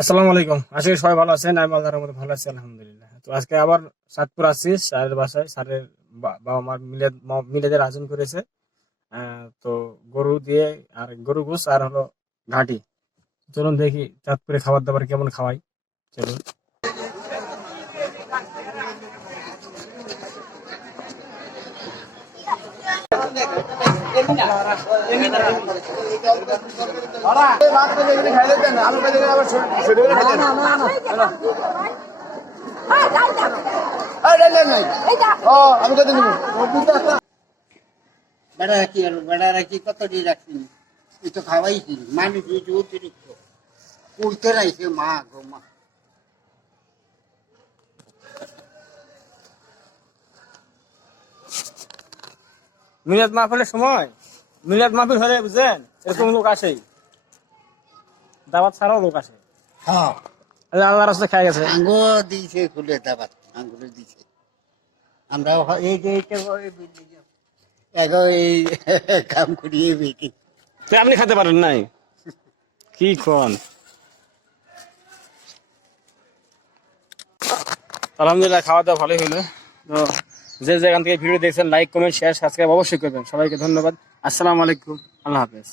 আসসালামু আলাইকুম। আশা করি সবাই ভালো আছেন। আমি আল্লাহর রহমতে ভালো আছি, আলহামদুলিল্লাহ। তো আজকে আবার চাঁদপুর আসছি স্যারের বাসায়। স্যারের বাবা মার মিলাদের আয়োজন করেছে। তো গরু দিয়ে আর গরু গোস আর হলো ঘাটি। চলুন দেখি চাঁদপুরে খাবার দাবার কেমন খাওয়াই। চলুন। বেড়া রাখি আর বেড়া রাখি কত দিয়ে রাখছি এই তো খাওয়াইছি মানুষ হয়েছে অতিরিক্ত উঠতে রাইছে মা গো মা। মিলাদ মাহফিলের সময় মিলাদ মাহফিল হলে বুঝলেন এরকম লোক আসেই, দাওয়াত ছাড়াও লোক আসে। হ্যাঁ আল্লাহ রাস্তায় খাই গেছে। আঙ্গুর দিয়েছে খুলে দাবাত আঙ্গুরে দিছে আমরা এই যে এইটা এগো এই কাম করিয়ে বেঁকে তো আপনি খেতে পারেন নাই কি কোন? আলহামদুলিল্লাহ, খাওয়া দাওয়া ভালোই হলো। তো যে যেখান থেকে ভিডিও দেখছেন লাইক কমেন্ট শেয়ার সাবস্ক্রাইব অবশ্যই করবেন। সবাইকে ধন্যবাদ। আসসালামু আলাইকুম, আল্লাহ হাফেজ।